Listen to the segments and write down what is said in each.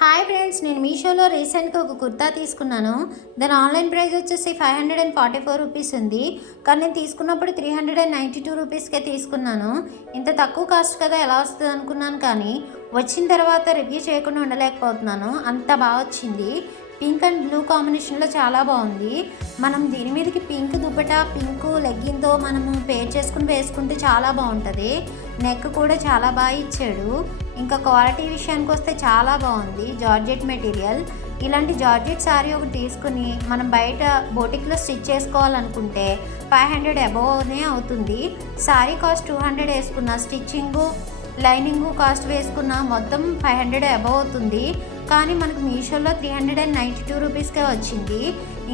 Hi friends, నేను మీషోలో రీసెంట్గా ఒక కుర్తా తీసుకున్నాను. దాని ఆన్లైన్ ప్రైస్ వచ్చేసి 544 రూపీస్ ఉంది. కానీ నేను తీసుకున్నప్పుడు 392 రూపీస్కే తీసుకున్నాను. ఇంత తక్కువ కాస్ట్ కదా, ఎలా వస్తుంది అనుకున్నాను. కానీ వచ్చిన తర్వాత రివ్యూ చేయకుండా ఉండలేకపోతున్నాను. అంత బాగా వచ్చింది. పింక్ అండ్ బ్లూ కాంబినేషన్లో చాలా బాగుంది. మనం దీని మీదకి పింక్ దుపటా, పింక్ లెగ్గిన్తో మనము పేర్ చేసుకుని వేసుకుంటే చాలా బాగుంటుంది. నెక్ కూడా చాలా బాగా ఇచ్చాడు. ఇంకా క్వాలిటీ విషయానికి వస్తే చాలా బాగుంది. Georgette material. ఇలాంటి జార్జెట్ శారీ ఒకటి తీసుకుని మనం బయట బోటిక్లో స్టిచ్ చేసుకోవాలనుకుంటే 500 అబోవ్నే అవుతుంది. శారీ కాస్ట్ 200 వేసుకున్న, స్టిచ్చింగు లైనింగు కాస్ట్ వేసుకున్న మొత్తం 500 అబోవ్ అవుతుంది. కానీ మనకు మీషోలో 392 రూపీస్కే వచ్చింది.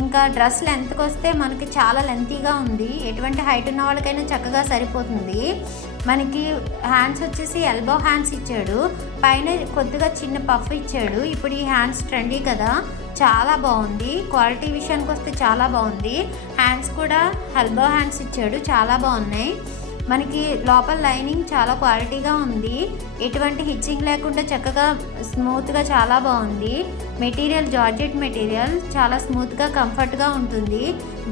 ఇంకా డ్రెస్ లెంత్కి వస్తే మనకి చాలా లెంతీగా ఉంది. ఎటువంటి హైట్ ఉన్న వాళ్ళకైనా చక్కగా సరిపోతుంది. మనకి హ్యాండ్స్ వచ్చేసి ఎల్బో హ్యాండ్స్ ఇచ్చాడు. పైన కొద్దిగా చిన్న పఫ్ ఇచ్చాడు. ఇప్పుడు ఈ హ్యాండ్స్ ట్రెండీ కదా, చాలా బాగుంది. క్వాలిటీ విషయానికి వస్తే చాలా బాగుంది. హ్యాండ్స్ కూడా ఎల్బో హ్యాండ్స్ ఇచ్చాడు, చాలా బాగున్నాయి. మనకి లోపల లైనింగ్ చాలా క్వాలిటీగా ఉంది. ఎటువంటి హిచ్చింగ్ లేకుండా చక్కగా స్మూత్గా చాలా బాగుంది. మెటీరియల్ జార్జెట్ మెటీరియల్, చాలా స్మూత్గా కంఫర్ట్గా ఉంటుంది.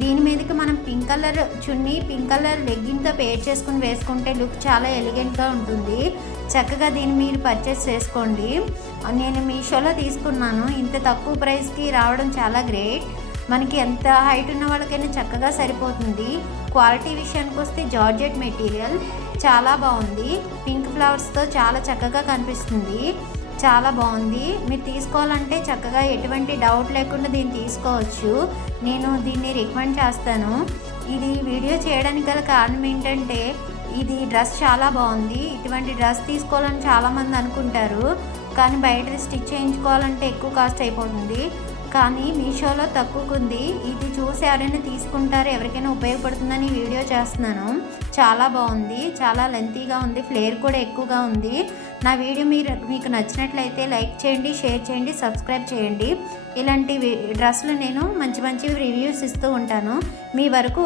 దీని మీదకి మనం పింక్ కలర్ చున్నీ, పింక్ కలర్ లెగ్గిన్తో పేర్ చేసుకుని వేసుకుంటే లుక్ చాలా ఎలిగెంట్గా ఉంటుంది. చక్కగా దీన్ని మీరు పర్చేస్ చేసుకోండి. నేను మీషోలో తీసుకున్నాను. ఇంత తక్కువ ప్రైస్కి రావడం చాలా గ్రేట్. మనకి ఎంత హైట్ ఉన్న వాళ్ళకైనా చక్కగా సరిపోతుంది. క్వాలిటీ విషయానికి వస్తే జార్జెట్ మెటీరియల్ చాలా బాగుంది. పింక్ ఫ్లవర్స్తో చాలా చక్కగా కనిపిస్తుంది. చాలా బాగుంది. మీరు తీసుకోవాలంటే చక్కగా ఎటువంటి డౌట్ లేకుండా దీన్ని తీసుకోవచ్చు. నేను దీన్ని రికమెండ్ చేస్తాను. ఇది వీడియో చేయడానికి గల కారణం ఏంటంటే, ఇది డ్రెస్ చాలా బాగుంది. ఇటువంటి డ్రెస్ తీసుకోవాలని చాలామంది అనుకుంటారు. కానీ బయట స్టిచ్ చేయించుకోవాలంటే ఎక్కువ కాస్ట్ అయిపోతుంది. కానీ మీషోలో తక్కువకుంది. ఇది చూసి ఎవరైనా తీసుకుంటారు, ఎవరికైనా ఉపయోగపడుతుందని వీడియో చేస్తున్నాను. చాలా బాగుంది, చాలా లెంతీగా ఉంది, ఫ్లేర్ కూడా ఎక్కువగా ఉంది. నా వీడియో మీకు నచ్చినట్లయితే లైక్ చేయండి, షేర్ చేయండి, సబ్స్క్రైబ్ చేయండి. ఇలాంటి డ్రెస్సులు నేను మంచి మంచి రివ్యూస్ ఇస్తూ ఉంటాను. మీ వరకు